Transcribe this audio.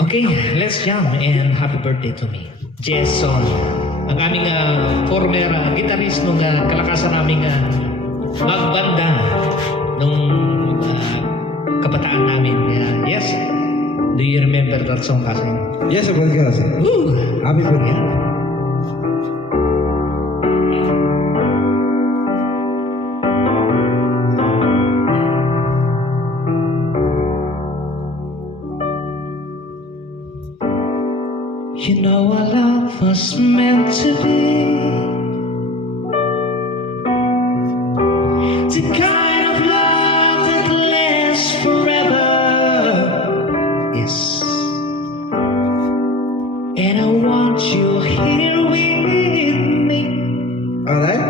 Okay, let's jam and happy birthday to me. Jason, ang aming former guitarist nung kalakasan naming magbanda nung kabataan namin. Yes, do you remember that song kasi? Yes, of course. Woo! Happy birthday. You know our love was meant to be the kind of love that lasts forever. Yes. And I want you here with me. Alright?